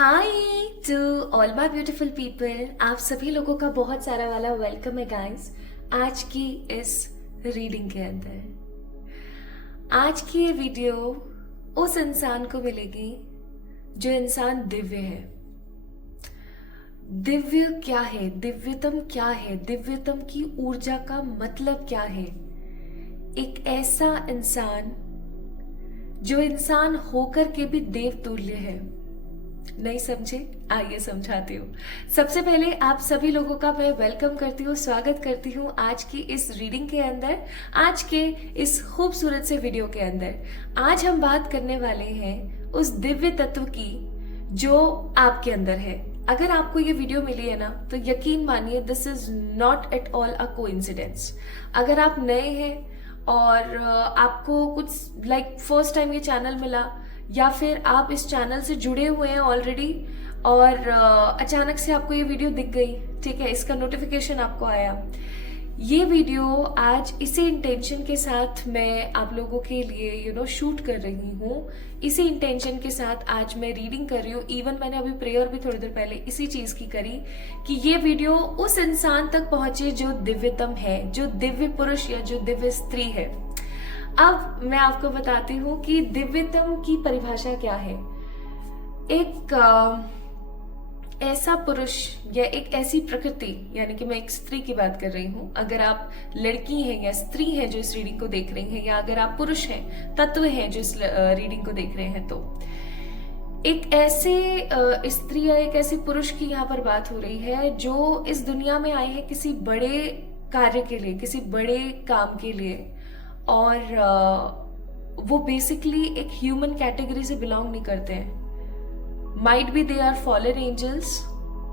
Hi to all my beautiful people. आप सभी लोगों का बहुत सारा वाला वेलकम है गाइस आज की इस रीडिंग के अंदर। आज की ये वीडियो उस इंसान को मिलेगी जो इंसान दिव्य है। दिव्य क्या है, दिव्यतम क्या है, दिव्यतम की ऊर्जा का मतलब क्या है। एक ऐसा इंसान जो इंसान होकर के भी देव तुल्य है। नहीं समझे? आइए समझाती हूँ। सबसे पहले आप सभी लोगों का मैं वेलकम करती हूँ, स्वागत करती हूँ आज की इस रीडिंग के अंदर, आज के इस खूबसूरत से वीडियो के अंदर। आज हम बात करने वाले हैं उस दिव्य तत्व की जो आपके अंदर है। अगर आपको ये वीडियो मिली है ना तो यकीन मानिए this is not at all a coincidence. अगर आप नए हैं और आपको कुछ लाइक फर्स्ट टाइम ये चैनल मिला या फिर आप इस चैनल से जुड़े हुए हैं ऑलरेडी और अचानक से आपको ये वीडियो दिख गई, ठीक है, इसका नोटिफिकेशन आपको आया। ये वीडियो आज इसी इंटेंशन के साथ मैं आप लोगों के लिए शूट कर रही हूँ। इसी इंटेंशन के साथ आज मैं रीडिंग कर रही हूँ। इवन मैंने अभी प्रेयर भी थोड़ी देर पहले इसी चीज की करी कि ये वीडियो उस इंसान तक पहुंचे जो दिव्यतम है, जो दिव्य पुरुष या जो दिव्य स्त्री है। अब मैं आपको बताती हूँ कि दिव्यतम की परिभाषा क्या है। एक ऐसा पुरुष या एक ऐसी प्रकृति, यानी कि मैं एक स्त्री की बात कर रही हूँ। अगर आप लड़की हैं या स्त्री हैं जो इस रीडिंग को देख रही हैं, या अगर आप पुरुष हैं, तत्व हैं जो इस रीडिंग को देख रहे हैं, तो एक ऐसे स्त्री या एक ऐसे पुरुष की यहाँ पर बात हो रही है जो इस दुनिया में आए हैं किसी बड़े कार्य के लिए, किसी बड़े काम के लिए। और वो बेसिकली एक ह्यूमन कैटेगरी से बिलोंग नहीं करते हैं। Might be they are fallen angels,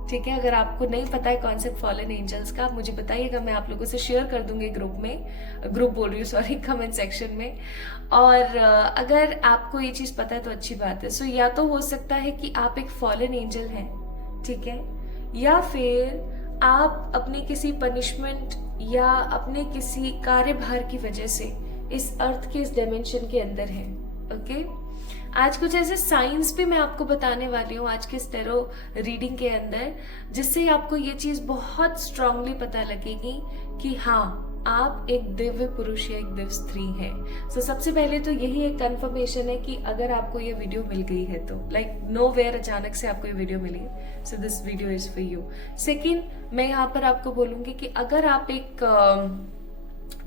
ठीक है। अगर आपको नहीं पता है कॉन्सेप्ट फॉलन एंजल्स का, आप मुझे बताइएगा, मैं आप लोगों से शेयर कर दूंगी ग्रुप बोल रही हूँ सॉरी, कमेंट सेक्शन में। और अगर आपको ये चीज पता है तो अच्छी बात है। सो या तो हो सकता है कि आप एक फॉलन एंजल हैं, ठीक है, या फिर आप अपनी किसी पनिशमेंट या अपने किसी कार्यभार की वजह से इस अर्थ के इस डायमेंशन के अंदर हैं। ओके, आज कुछ ऐसे साइंस भी मैं आपको बताने वाली हूँ आज के टैरो रीडिंग के अंदर, जिससे आपको ये चीज बहुत स्ट्रांगली पता लगेगी कि हाँ, आप एक दिव्य पुरुष या एक दिव्य स्त्री हैं। सो सबसे पहले तो यही एक कंफर्मेशन है कि अगर आपको ये वीडियो मिल गई है तो लाइक नो वेयर अचानक से आपको ये वीडियो मिली है, so this video is for you. Second, मैं यहाँ पर आपको बोलूंगी कि अगर आप एक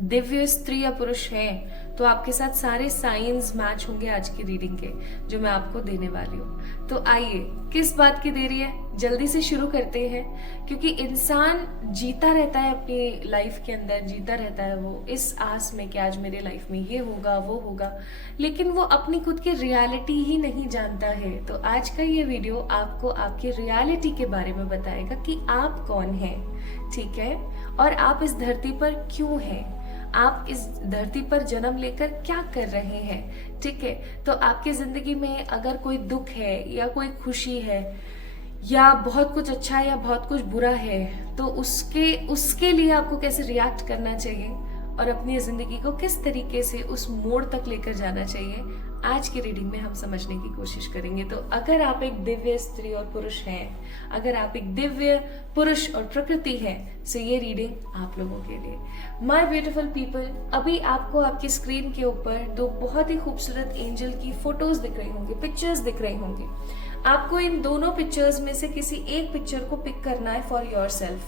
दिव्य स्त्री या पुरुष हैं तो आपके साथ सारे साइंस मैच होंगे आज की रीडिंग के जो मैं आपको देने वाली हूँ। तो आइए, किस बात की देरी है, जल्दी से शुरू करते हैं। क्योंकि इंसान जीता रहता है अपनी लाइफ के अंदर, जीता रहता है वो इस आस में कि आज मेरे लाइफ में ये होगा वो होगा, लेकिन वो अपनी खुद की रियलिटी ही नहीं जानता है। तो आज का ये वीडियो आपको आपकी रियलिटी के बारे में बताएगा कि आप कौन हैं, ठीक है, और आप इस धरती पर क्यों हैं, आप इस धरती पर जन्म लेकर क्या कर रहे हैं, ठीक है। तो आपकी जिंदगी में अगर कोई दुख है या कोई खुशी है या बहुत कुछ अच्छा है या बहुत कुछ बुरा है, तो उसके लिए आपको कैसे रिएक्ट करना चाहिए और अपनी जिंदगी को किस तरीके से उस मोड़ तक लेकर जाना चाहिए, आज की रीडिंग में हम समझने की कोशिश करेंगे। तो अगर आप एक दिव्य स्त्री और पुरुष हैं, अगर आप एक दिव्य पुरुष और प्रकृति हैं, सो ये रीडिंग आप लोगों के लिए। माय ब्यूटीफुल पीपल, अभी आपको आपकी स्क्रीन के ऊपर दो बहुत ही खूबसूरत एंजल की फोटोज दिख रही होंगी, पिक्चर्स दिख रही होंगी। आपको इन दोनों पिक्चर्स में से किसी एक पिक्चर को पिक करना है फॉर योर सेल्फ।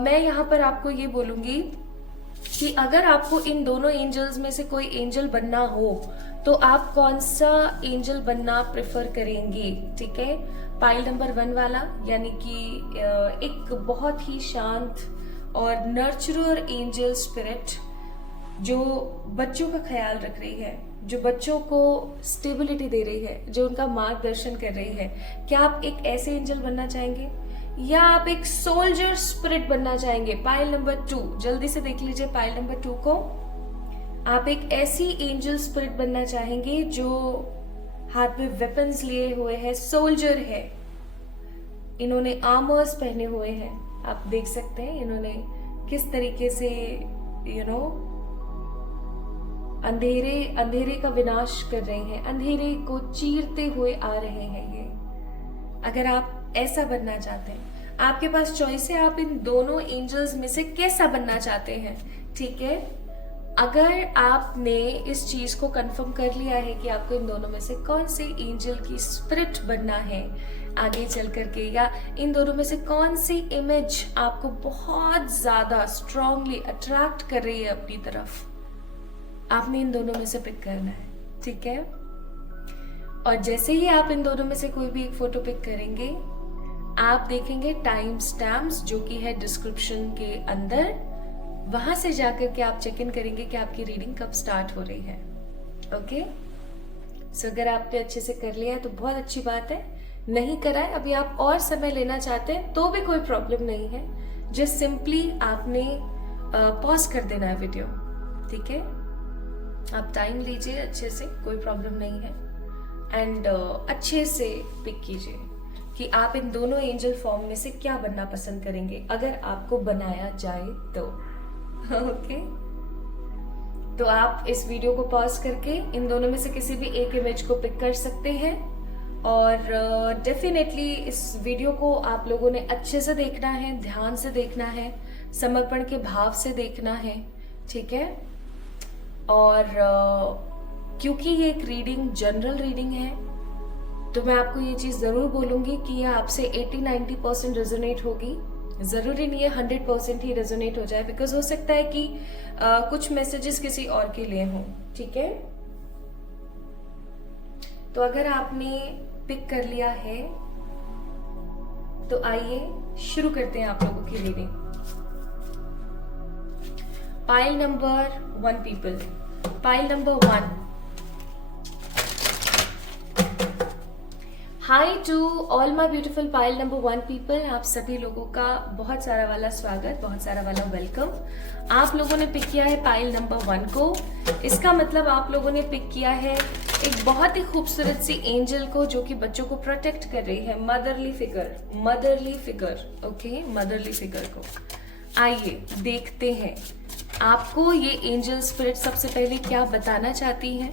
मैं यहाँ पर आपको ये बोलूंगी कि अगर आपको इन दोनों एंजल्स में से कोई एंजल बनना हो तो आप कौन सा एंजल बनना प्रेफर करेंगे, ठीक है। पाइल नंबर 1 वाला, यानी कि एक बहुत ही शांत और नर्चरर एंजल स्पिरिट जो बच्चों का ख्याल रख रही है, जो बच्चों को स्टेबिलिटी दे रही है, जो उनका मार्गदर्शन कर रही है। क्या आप एक ऐसे एंजल बनना चाहेंगे या आप एक सोल्जर स्पिरिट बनना चाहेंगे? पाइल नंबर 2, जल्दी से देख लीजिए पाइल नंबर 2 को। आप एक ऐसी एंजल स्पिरिट बनना चाहेंगे जो हाथ में वेपन्स लिए हुए है, सोल्जर है, इन्होंने आर्मर्स पहने हुए हैं। आप देख सकते हैं इन्होंने किस तरीके से अंधेरे का विनाश कर रहे हैं, अंधेरे को चीरते हुए आ रहे हैं ये। अगर आप ऐसा बनना चाहते हैं, आपके पास चॉइस है, आप इन दोनों एंजल्स में से कैसा बनना चाहते हैं, ठीक है। अगर आपने इस चीज को कंफर्म कर लिया है कि आपको इन दोनों में से कौन से एंजल की स्पिरिट बनना है आगे चल करके, या इन दोनों में से कौन सी इमेज आपको बहुत ज्यादा स्ट्रांगली अट्रैक्ट कर रही है अपनी तरफ, आपने इन दोनों में से पिक करना है, ठीक है। और जैसे ही आप इन दोनों में से कोई भी एक फोटो पिक करेंगे, आप देखेंगे टाइम स्टैम्प्स जो कि है डिस्क्रिप्शन के अंदर, वहां से जाकर के आप चेक इन करेंगे कि आपकी रीडिंग कब स्टार्ट हो रही है। ओके, सो अगर आपने अच्छे से कर लिया है तो बहुत अच्छी बात है, नहीं करा है, अभी आप और समय लेना चाहते हैं तो भी कोई प्रॉब्लम नहीं है, जस्ट सिंपली आपने पॉज कर देना है वीडियो, ठीक है। आप टाइम लीजिए अच्छे से, कोई प्रॉब्लम नहीं है, एंड अच्छे से पिक कीजिए कि आप इन दोनों एंजल फॉर्म में से क्या बनना पसंद करेंगे अगर आपको बनाया जाए तो। ओके, तो आप इस वीडियो को पॉज करके इन दोनों में से किसी भी एक इमेज को पिक कर सकते हैं, और डेफिनेटली इस वीडियो को आप लोगों ने अच्छे से देखना है, ध्यान से देखना है, समर्पण के भाव से देखना है, ठीक है। और क्योंकि ये एक रीडिंग जनरल रीडिंग है, तो मैं आपको ये चीज जरूर बोलूंगी कि ये आपसे 80-90% रेजोनेट होगी, जरूरी नहीं है 100% ही रेजोनेट हो जाए, बिकॉज हो सकता है कि कुछ मैसेजेस किसी और के लिए हों, ठीक है। तो अगर आपने पिक कर लिया है तो आइए शुरू करते हैं आप लोगों की reading. Pile number 1 people, pile number 1। Hi to all my beautiful pile number 1 people, आप सभी लोगों का बहुत सारा वाला स्वागत, बहुत सारा वाला वेलकम। आप लोगों ने पिक किया है पाइल नंबर 1 को, इसका मतलब आप लोगों ने पिक किया है एक बहुत ही खूबसूरत सी एंजल को जो कि बच्चों को प्रोटेक्ट कर रही है, motherly figure, motherly figure, okay, motherly figure को। आइए देखते हैं आपको ये एंजल स्पिरिट सबसे पहले क्या बताना चाहती है।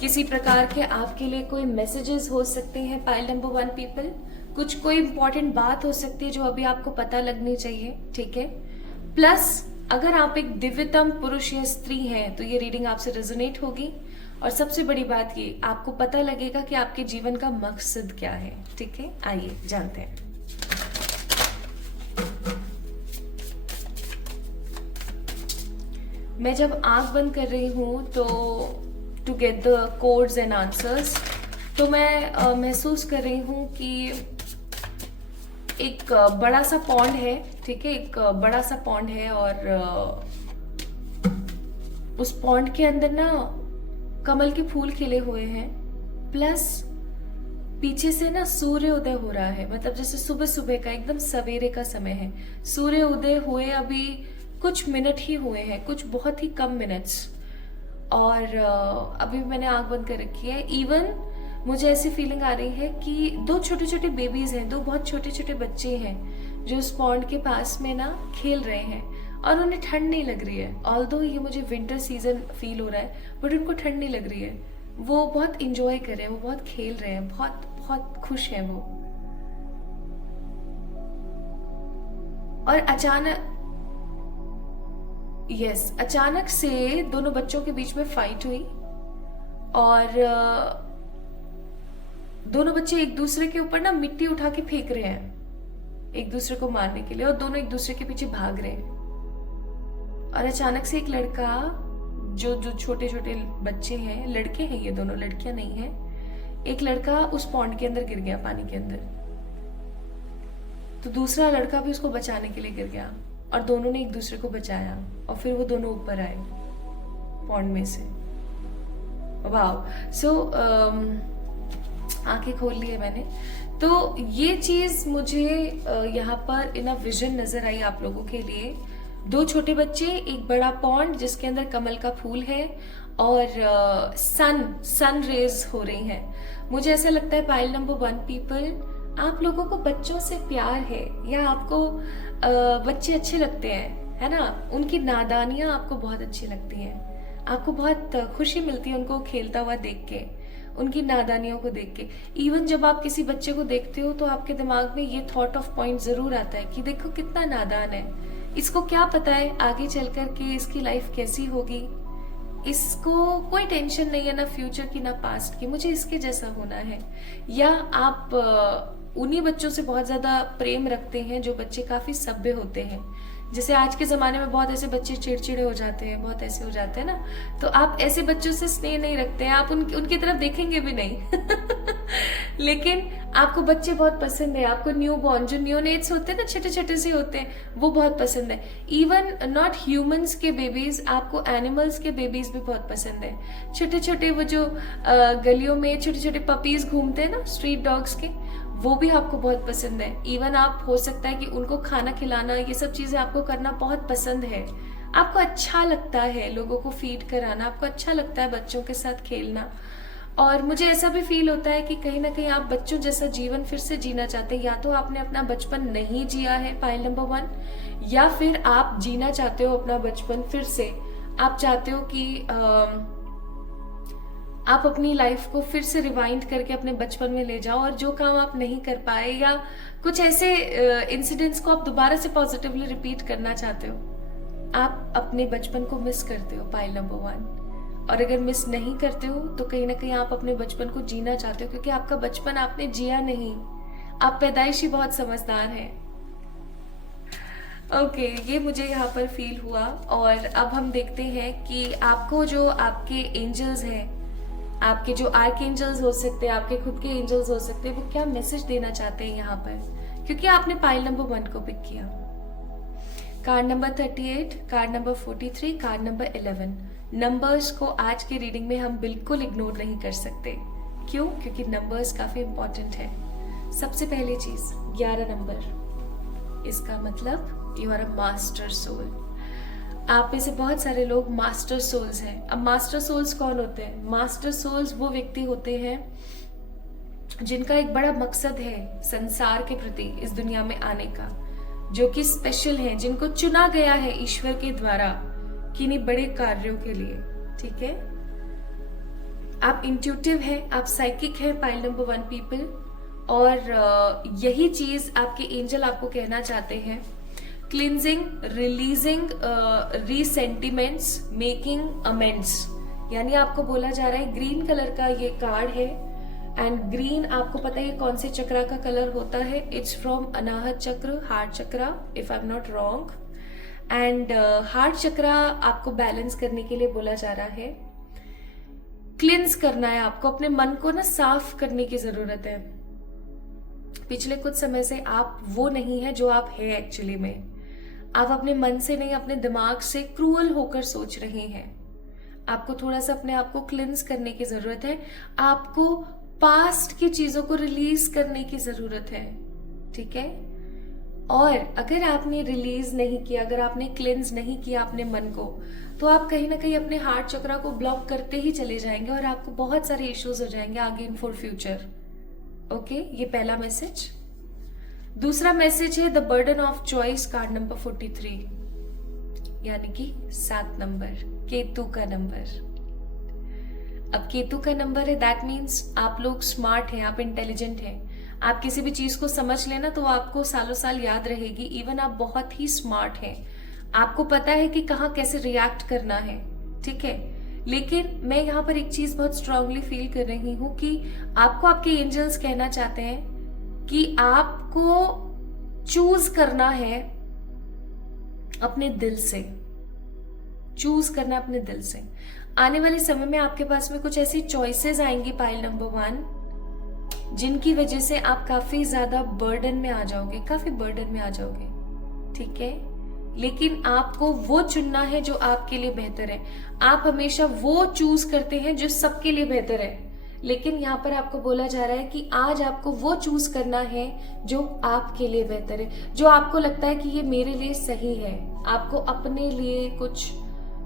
किसी प्रकार के आपके लिए कोई मैसेजेस हो सकते हैं पाइल नंबर 1 पीपल, कुछ कोई इंपॉर्टेंट बात हो सकती है जो अभी आपको पता लगनी चाहिए, ठीक है। प्लस अगर आप एक दिव्यतम पुरुष या स्त्री हैं तो ये रीडिंग आपसे रेजोनेट होगी, और सबसे बड़ी बात ये आपको पता लगेगा कि आपके जीवन का मकसद क्या है, ठीक है। आइए जानते हैं। मैं जब आंख बंद कर रही हूं तो to get the codes and answers, तो मैं महसूस कर रही हूँ कि एक बड़ा सा पॉन्ड है, ठीक है, एक बड़ा सा पॉन्ड है, और उस पॉन्ड के अंदर ना कमल के फूल खिले हुए हैं, प्लस पीछे से ना सूर्य उदय हो रहा है, मतलब जैसे सुबह सुबह का एकदम सवेरे का समय है। सूर्य उदय हुए अभी कुछ मिनट ही हुए हैं, कुछ बहुत ही कम मिनट्स, और अभी मैंने आंख बंद कर रखी है। इवन मुझे ऐसी फीलिंग आ रही है कि दो छोटे छोटे बेबीज हैं, दो बहुत छोटे छोटे बच्चे हैं जो उस पॉन्ड के पास में ना खेल रहे हैं, और उन्हें ठंड नहीं लग रही है। ऑल्दो ये मुझे विंटर सीजन फील हो रहा है, बट उनको ठंड नहीं लग रही है, वो बहुत इंजॉय कर रहे हैं, वो बहुत खेल रहे हैं, बहुत बहुत खुश हैं वो। और अचानक से दोनों बच्चों के बीच में फाइट हुई, और दोनों बच्चे एक दूसरे के ऊपर ना मिट्टी उठा के फेंक रहे हैं एक दूसरे को मारने के लिए, और दोनों एक दूसरे के पीछे भाग रहे हैं। और अचानक से एक लड़का, जो छोटे छोटे बच्चे हैं, लड़के हैं ये दोनों, लड़कियां नहीं हैं, एक लड़का उस पॉन्ड के अंदर गिर गया, पानी के अंदर। तो दूसरा लड़का भी उसको बचाने के लिए गिर गया, और दोनों ने एक दूसरे को बचाया, और फिर वो दोनों ऊपर आए पॉन्ड में से। वाह, सो आंखें खोल ली है मैंने। तो ये चीज मुझे यहाँ पर इन अ विजन नजर आई आप लोगों के लिए। दो छोटे बच्चे, एक बड़ा पॉन्ड जिसके अंदर कमल का फूल है, और सन रेज हो रही हैं। मुझे ऐसा लगता है पाइल नंबर 1 पीपल, आप लोगों को बच्चों से प्यार है, या आपको बच्चे अच्छे लगते हैं, है ना, उनकी नादानियां आपको बहुत अच्छी लगती हैं, आपको बहुत खुशी मिलती है उनको खेलता हुआ देख के। उनकी नादानियों को देख के। इवन जब आप किसी बच्चे को देखते हो तो आपके दिमाग में ये थॉट ऑफ पॉइंट जरूर आता है कि देखो कितना नादान है, इसको क्या पता है आगे चल कर के इसकी लाइफ कैसी होगी, इसको कोई टेंशन नहीं है ना फ्यूचर की ना पास्ट की, मुझे इसके जैसा होना है। या आप उन्हीं बच्चों से बहुत ज्यादा प्रेम रखते हैं जो बच्चे काफी सभ्य होते हैं। जैसे आज के ज़माने में बहुत ऐसे बच्चे चिड़चिड़े हो जाते हैं, बहुत ऐसे हो जाते हैं ना, तो आप ऐसे बच्चों से स्नेह नहीं रखते हैं, आप उनकी तरफ देखेंगे भी नहीं। लेकिन आपको बच्चे बहुत पसंद है, आपको न्यू बॉर्न जो न्यूनेट्स होते हैं ना, छोटे छोटे से होते हैं, वो बहुत पसंद है। इवन नॉट ह्यूमंस के बेबीज, आपको एनिमल्स के बेबीज भी बहुत पसंद है। छोटे छोटे वो जो गलियों में छोटे छोटे पपीज घूमते हैं ना, स्ट्रीट डॉग्स के, वो भी आपको बहुत पसंद है। इवन आप हो सकता है कि उनको खाना खिलाना, ये सब चीजें आपको करना बहुत पसंद है। आपको अच्छा लगता है लोगों को फीड कराना, आपको अच्छा लगता है बच्चों के साथ खेलना। और मुझे ऐसा भी फील होता है कि कहीं ना कहीं आप बच्चों जैसा जीवन फिर से जीना चाहते हैं। या तो आपने अपना बचपन नहीं जिया है, पाइल नंबर 1, या फिर आप जीना चाहते हो अपना बचपन फिर से। आप चाहते हो कि आप अपनी लाइफ को फिर से रिवाइंड करके अपने बचपन में ले जाओ, और जो काम आप नहीं कर पाए या कुछ ऐसे इंसिडेंट्स को आप दोबारा से पॉजिटिवली रिपीट करना चाहते हो। आप अपने बचपन को मिस करते हो, पाइल नंबर 1। और अगर मिस नहीं करते हो तो कहीं ना कहीं आप अपने बचपन को जीना चाहते हो, क्योंकि आपका बचपन आपने जिया नहीं। आप पैदाइशी बहुत समझदार हैं। ओके, ये मुझे यहाँ पर फील हुआ। और अब हम देखते हैं कि आपको जो आपके एंजल्स हैं, आपके जो आर्क एंजल्स हो सकते हैं, आपके खुद के एंजल्स हो सकते हैं, वो क्या मैसेज देना चाहते हैं यहाँ पर, क्योंकि आपने पाइल नंबर 1 को पिक किया। Card number 38, card number 43, card number 11। Numbers को आज की रीडिंग में हम बिल्कुल इग्नोर नहीं कर सकते। क्यों? क्योंकि नंबर्स काफी इंपॉर्टेंट है। सबसे पहली चीज 11 नंबर, इसका मतलब you are a master soul. आप में से बहुत सारे लोग मास्टर सोल्स हैं। अब मास्टर सोल्स कौन होते हैं? मास्टर सोल्स वो व्यक्ति होते हैं जिनका एक बड़ा मकसद है संसार के प्रति, इस दुनिया में आने का, जो कि स्पेशल है, जिनको चुना गया है ईश्वर के द्वारा किन्हीं बड़े कार्यों के लिए। ठीक है, आप इंट्यूटिव हैं, आप साइकिक हैं, पाइल नंबर 1 पीपल। और यही चीज आपके एंजल आपको कहना चाहते हैं। क्लिनजिंग, रिलीजिंग रीसेंटिमेंट्स, मेकिंग अमेंड्स, यानी आपको बोला जा रहा है, ग्रीन कलर का ये कार्ड है। एंड ग्रीन आपको पता है कौन से चक्रा का कलर होता है? It's from Anahata chakra, heart chakra, if I am not wrong. And heart chakra आपको बैलेंस करने के लिए बोला जा रहा है। क्लिंस करना है आपको, अपने मन को ना साफ करने की जरूरत है। पिछले कुछ समय से आप वो नहीं है जो आप है एक्चुअली में। आप अपने मन से नहीं, अपने दिमाग से क्रूअल होकर सोच रहे हैं। आपको थोड़ा सा अपने आप को क्लिंस करने की जरूरत है। आपको पास्ट की चीजों को रिलीज करने की जरूरत है। ठीक है, और अगर आपने रिलीज नहीं किया, अगर आपने क्लिंस नहीं किया अपने मन को, तो आप कहीं ना कहीं अपने हार्ट चक्रा को ब्लॉक करते ही चले जाएंगे और आपको बहुत सारे इश्यूज हो जाएंगे आगे इन फॉर फ्यूचर। ओके, ये पहला मैसेज। दूसरा मैसेज है the burden of choice, card number 43, यानी कि 7 नंबर, केतु का नंबर। अब केतु का नंबर है, दैट मीन्स आप लोग स्मार्ट हैं, आप इंटेलिजेंट हैं। आप किसी भी चीज को समझ लेना तो आपको सालों साल याद रहेगी। इवन आप बहुत ही स्मार्ट हैं, आपको पता है कि कहाँ कैसे रिएक्ट करना है। ठीक है, लेकिन मैं यहाँ पर एक चीज बहुत स्ट्रांगली फील कर रही हूँ कि आपको आपके एंजल्स कहना चाहते हैं कि आपको चूज करना है अपने दिल से, चूज करना अपने दिल से। आने वाले समय में आपके पास में कुछ ऐसी चॉइसेस आएंगी, पाइल नंबर 1, जिनकी वजह से आप काफी ज्यादा बर्डन में आ जाओगे, काफी बर्डन में आ जाओगे। ठीक है, लेकिन आपको वो चुनना है जो आपके लिए बेहतर है। आप हमेशा वो चूज करते हैं जो सबके लिए बेहतर है, लेकिन यहाँ पर आपको बोला जा रहा है कि आज आपको वो चूज करना है जो आपके लिए बेहतर है, जो आपको लगता है कि ये मेरे लिए सही है। आपको अपने लिए कुछ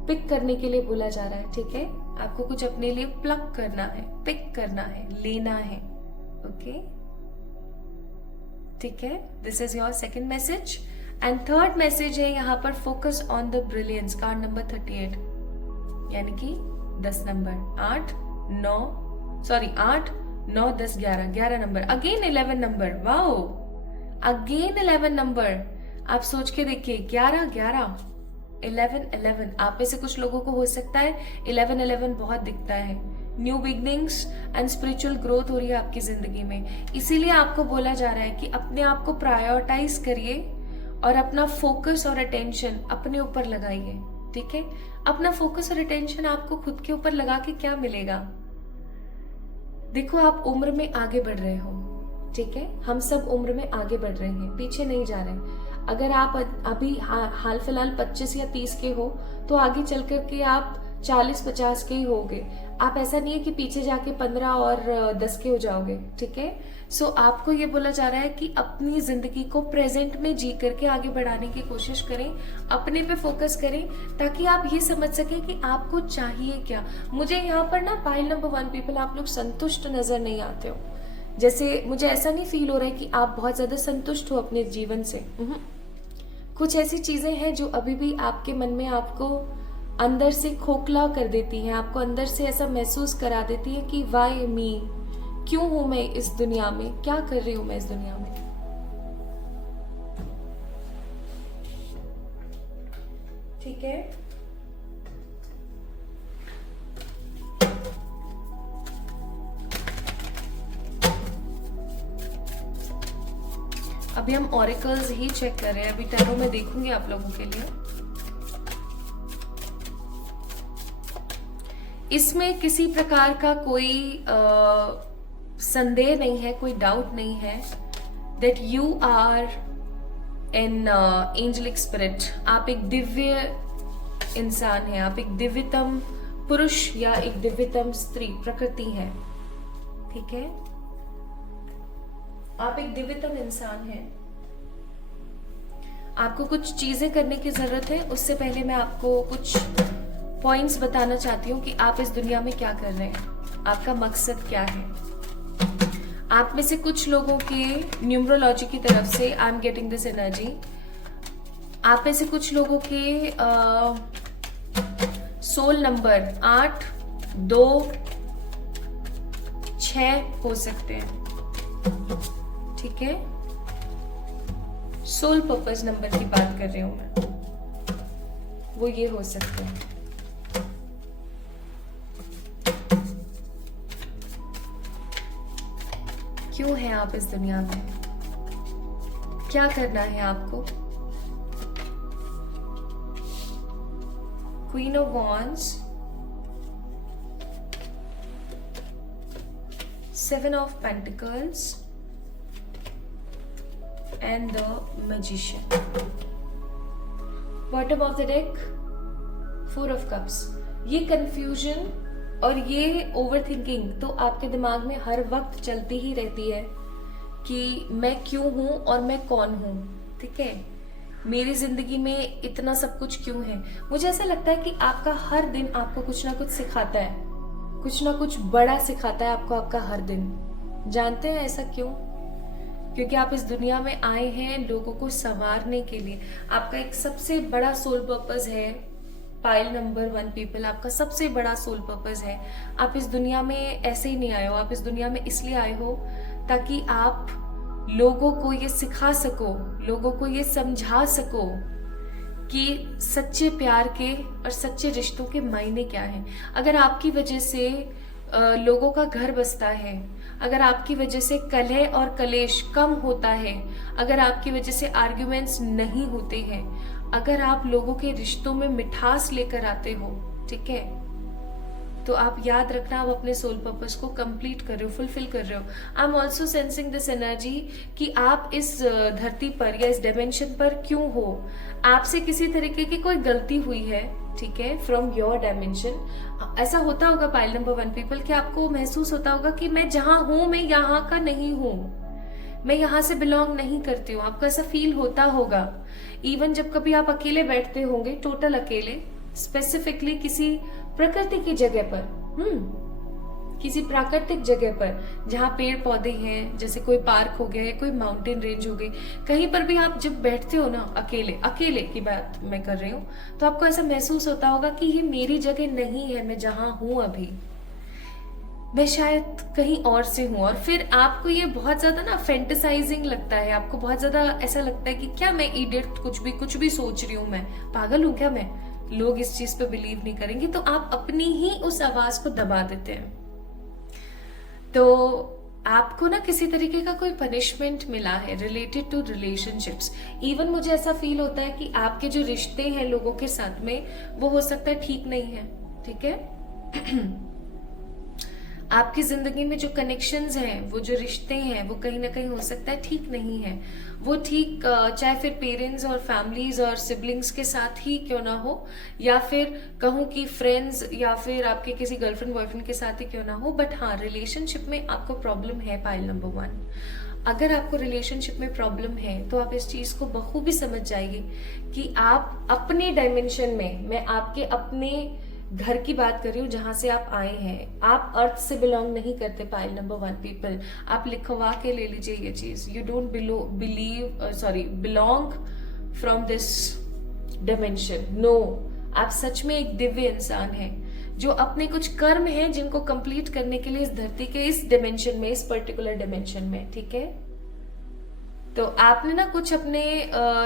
पिक करने के लिए बोला जा रहा है। ठीक है, आपको कुछ अपने लिए प्लक करना है, पिक करना है, लेना है। ओके, ठीक है, this is your second message. And third message है यहाँ पर focus on the brilliance, card number 38, यानी कि 10 number, 8, 9, sorry 8, 9, 10, 11, 11 number, again 11 number, wow, again 11 number. आप सोच के देखिए, 11, 11, 11, 11। आप में से कुछ लोगों को हो सकता है 11, 11 बहुत दिखता है। New beginnings and spiritual growth हो रही है आपकी जिंदगी में। इसीलिए आपको बोला जा रहा है कि अपने आप को प्रायोरिटाइज करिए और अपना फोकस और अटेंशन अपने ऊपर लगाइए, ठीक है। अपना फोकस और अटेंशन आपको खुद के ऊपर लगा के क्या मिलेगा? देखो, आप उम्र में आगे बढ़ रहे हो, ठीक है। हम सब उम्र में आगे बढ़ रहे हैं, पीछे नहीं जा रहे। अगर आप अभी हाल फिलहाल 25 या 30 के हो तो आगे चल कर के आप 40-50 के ही होगे। आप ऐसा नहीं है कि पीछे जाके 15 और 10 के हो जाओगे, ठीक है। सो आपको ये बोला जा रहा है कि अपनी जिंदगी को प्रेजेंट में जी करके आगे बढ़ाने की कोशिश करें, अपने पे फोकस करें, ताकि आप ये समझ सकें कि आपको चाहिए क्या। मुझे यहाँ पर ना पाइल नंबर 1 पीपल, आप लोग संतुष्ट नजर नहीं आते हो। जैसे मुझे ऐसा नहीं फील हो रहा है कि आप बहुत ज्यादा संतुष्ट हो अपने जीवन से। कुछ ऐसी चीजें हैं जो अभी भी आपके मन में आपको अंदर से खोखला कर देती हैं, आपको अंदर से ऐसा महसूस करा देती है कि वाई मी, क्यों हूं मैं इस दुनिया में, क्या कर रही हूं मैं इस दुनिया में। ठीक है, अभी हम ऑरेकल्स ही चेक कर रहे हैं। अभी टैरो में देखूंगी आप लोगों के लिए। इसमें किसी प्रकार का कोई संदेह नहीं है, कोई डाउट नहीं है that you are an angelic spirit. आप एक दिव्य इंसान हैं, आप एक दिव्यतम पुरुष या एक दिव्यतम स्त्री प्रकृति हैं, ठीक है। आप एक दिव्यतम इंसान हैं। आपको कुछ चीजें करने की जरूरत है। उससे पहले मैं आपको कुछ पॉइंट्स बताना चाहती हूँ कि आप इस दुनिया में क्या कर रहे हैं, आपका मकसद क्या है। आप में से कुछ लोगों के न्यूमरोलॉजी की तरफ से I am getting this energy, आप में से कुछ लोगों के सोल नंबर 8, 2, 6 हो सकते हैं, ठीक है। सोल पर्पस नंबर की बात कर रही हूं मैं, वो ये हो सकते हैं। क्यों है आप इस दुनिया में, क्या करना है आपको। Queen of wands, 7 of pentacles and the magician. Bottom of the deck, 4 of cups. ये confusion और ये overthinking तो आपके दिमाग में हर वक्त चलती ही रहती है कि मैं क्यों हूं और मैं कौन हूं, ठीक है। मेरी जिंदगी में इतना सब कुछ क्यों है। मुझे ऐसा लगता है कि आपका हर दिन आपको कुछ ना कुछ सिखाता है, कुछ ना कुछ बड़ा सिखाता है आपको आपका हर दिन। जानते हैं ऐसा क्यों? क्योंकि आप इस दुनिया में आए हैं लोगों को संवारने के लिए। आपका एक सबसे बड़ा सोल पर्पस है, पाइल नंबर 1 पीपल, आपका सबसे बड़ा सोल पर्पस है। आप इस दुनिया में ऐसे ही नहीं आए हो, आप इस दुनिया में इसलिए आए हो ताकि आप लोगों को ये सिखा सको, लोगों को ये समझा सको कि सच्चे प्यार के और सच्चे रिश्तों के मायने क्या हैं। अगर आपकी वजह से लोगों का घर बसता है, अगर आपकी वजह से कलह और कलेश कम होता है, अगर आपकी वजह से आर्ग्यूमेंट्स नहीं होते हैं, अगर आप लोगों के रिश्तों में मिठास लेकर आते हो, ठीक है, तो आप याद रखना आप अपने सोल पर्पस को कंप्लीट कर रहे हो, फुलफिल कर रहे हो। I am also sensing this energy कि आप इस धरती पर या इस डायमेंशन पर क्यों हो। आपसे किसी तरीके की कोई गलती हुई है, ठीक है, फ्रॉम योर डायमेंशन। ऐसा होता होगा पाइल नंबर 1 पीपल कि आपको महसूस होता होगा कि मैं जहां हूं मैं यहाँ का नहीं हूं, मैं यहाँ से बिलोंग नहीं करती हूँ। आपको ऐसा फील होता होगा। इवन जब कभी आप अकेले बैठते होंगे, टोटल अकेले, स्पेसिफिकली किसी प्रकृति की जगह पर, किसी प्राकृतिक जगह पर जहाँ पेड़ पौधे हैं, जैसे कोई पार्क हो गया, कोई माउंटेन रेंज हो गई, कहीं पर भी आप जब बैठते हो ना अकेले, अकेले की बात मैं कर रही हूँ, तो आपको ऐसा महसूस होता होगा कि ये मेरी जगह नहीं है, मैं जहाँ हूं अभी। मैं शायद कहीं और से हूँ, और फिर आपको ये बहुत ज्यादा ना फेंटिसाइजिंग लगता है, आपको बहुत ज्यादा ऐसा लगता है कि क्या मैं इडियट कुछ भी सोच रही हूँ, मैं पागल हूँ क्या, मैं लोग इस चीज पे बिलीव नहीं करेंगे, तो आप अपनी ही उस आवाज को दबा देते हैं। तो आपको ना किसी तरीके का कोई पनिशमेंट मिला है रिलेटेड टू रिलेशनशिप्स। इवन मुझे ऐसा फील होता है कि आपके जो रिश्ते हैं लोगों के साथ में, वो हो सकता है ठीक नहीं है, ठीक है। आपकी जिंदगी में जो कनेक्शंस हैं, वो जो रिश्ते हैं, वो कहीं ना कहीं हो सकता है ठीक नहीं है। वो ठीक चाहे फिर पेरेंट्स और फैमिलीज और सिबलिंग्स के साथ ही क्यों ना हो, या फिर कहूँ कि फ्रेंड्स, या फिर आपके किसी गर्लफ्रेंड बॉयफ्रेंड के साथ ही क्यों ना हो, बट हाँ, रिलेशनशिप में आपको प्रॉब्लम है। पाइल नंबर 1, अगर आपको रिलेशनशिप में प्रॉब्लम है तो आप इस चीज को बखूबी समझ जाइए कि आप अपने डायमेंशन में, मैं आपके अपने घर की बात कर रही हूँ जहां से आप आए हैं, आप अर्थ से बिलोंग नहीं करते। पाइल नंबर 1 पीपल, आप लिखवा के ले लीजिए ये चीज, you don't belong from this dimension. No, आप सच में एक दिव्य इंसान हैं जो अपने कुछ कर्म हैं जिनको कंप्लीट करने के लिए इस धरती के इस डायमेंशन में, इस पर्टिकुलर डायमेंशन में, ठीक है। तो आपने ना कुछ अपने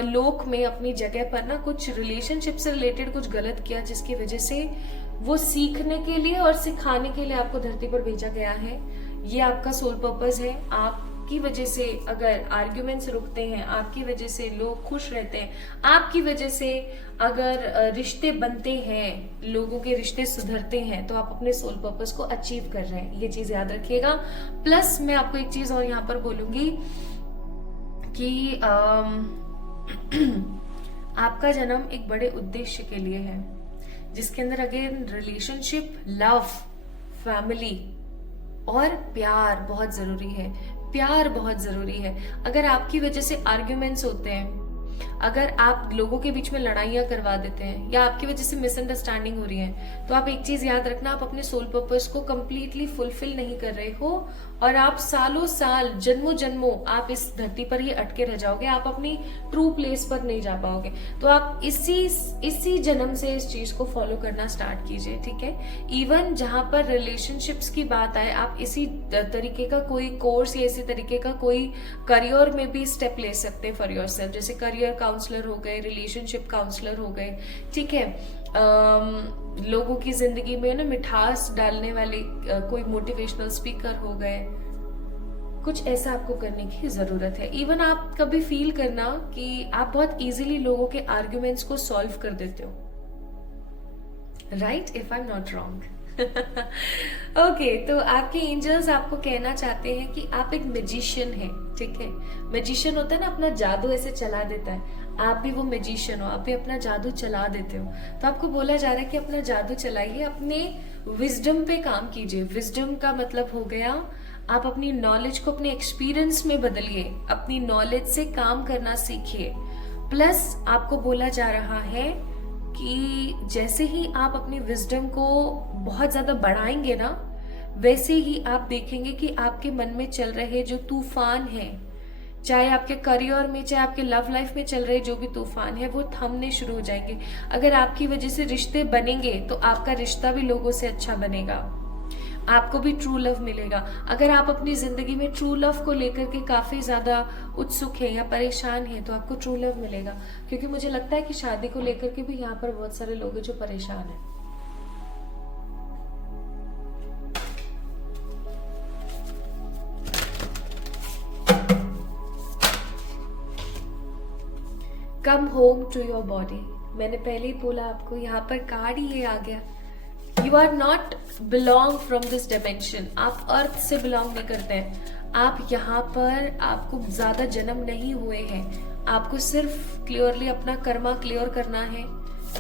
लोक में, अपनी जगह पर ना कुछ रिलेशनशिप से रिलेटेड कुछ गलत किया, जिसकी वजह से वो सीखने के लिए और सिखाने के लिए आपको धरती पर भेजा गया है। ये आपका सोल पर्पस है। आपकी वजह से अगर आर्ग्यूमेंट्स रुकते हैं, आपकी वजह से लोग खुश रहते हैं, आपकी वजह से अगर रिश्ते बनते हैं, लोगों के रिश्ते सुधरते हैं, तो आप अपने सोल पर्पस को अचीव कर रहे हैं। ये चीज याद रखिएगा। प्लस मैं आपको एक चीज और यहाँ पर बोलूंगी कि आपका जन्म एक बड़े उद्देश्य के लिए है, जिसके अंदर अगेन रिलेशनशिप, लव, फैमिली और प्यार बहुत जरूरी है। प्यार बहुत जरूरी है। अगर आपकी वजह से आर्ग्यूमेंट्स होते हैं, अगर आप लोगों के बीच में लड़ाइयां करवा देते हैं, या आपकी वजह से मिसअंडरस्टैंडिंग हो रही है, तो आप एक चीज याद रखना, आप अपने सोल पर्पस को कंप्लीटली फुलफिल नहीं कर रहे हो, और आप सालों साल, जन्मों जन्मों आप इस धरती पर ही अटके रह जाओगे। आप अपनी ट्रू प्लेस पर नहीं जा पाओगे। तो आप इसी जन्म से इस चीज को फॉलो करना स्टार्ट कीजिए, ठीक है। इवन जहां पर रिलेशनशिप्स की बात आए, आप इसी तरीके का कोई कोर्स या इसी तरीके का कोई करियर में भी स्टेप ले सकते हैं फॉर योरसेल्फ, जैसे करियर काउंसलर हो गए, रिलेशनशिप काउंसलर हो गए, ठीक है। लोगों की जिंदगी में ना मिठास डालने वाले कोई मोटिवेशनल स्पीकर हो गए, कुछ ऐसा आपको करने की जरूरत है। इवन आप कभी फील करना कि आप बहुत इजीली लोगों के आर्ग्यूमेंट्स को सॉल्व कर देते हो, right, if I am not wrong. Okay, तो आपके एंजल्स आपको कहना चाहते हैं कि आप एक मैजिशियन हैं, ठीक है। मैजिशियन होता है ना, अपना जादू ऐसे चला देता है। आप भी वो मैजिशियन हो, आप भी अपना जादू चला देते हो। तो आपको बोला जा रहा है कि अपना जादू चलाइए, अपने विजडम पे काम कीजिए। विजडम का मतलब हो गया, आप अपनी नॉलेज को अपने एक्सपीरियंस में बदलिए, अपनी नॉलेज से काम करना सीखिए। प्लस आपको बोला जा रहा है कि जैसे ही आप अपनी विजडम को बहुत ज्यादा बढ़ाएंगे ना, वैसे ही आप देखेंगे कि आपके मन में चल रहे जो तूफान है, चाहे आपके करियर में, चाहे आपके लव लाइफ में चल रहे जो भी तूफान है, वो थमने शुरू हो जाएंगे। अगर आपकी वजह से रिश्ते बनेंगे, तो आपका रिश्ता भी लोगों से अच्छा बनेगा, आपको भी ट्रू लव मिलेगा। अगर आप अपनी जिंदगी में ट्रू लव को लेकर के काफी ज्यादा उत्सुक हैं या परेशान हैं, तो आपको ट्रू लव मिलेगा। क्योंकि मुझे लगता है कि शादी को लेकर के भी यहाँ पर बहुत सारे लोग हैं जो परेशान हैं। Come home to your body, मैंने पहले ही बोला आपको, यहाँ पर कार्ड ही ये आ गया। You are not belong from this dimension. आप अर्थ से बिलोंग नहीं करते हैं। आप यहाँ पर, आपको ज्यादा जन्म नहीं हुए हैं, आपको सिर्फ क्लियरली अपना कर्मा क्लियर करना है,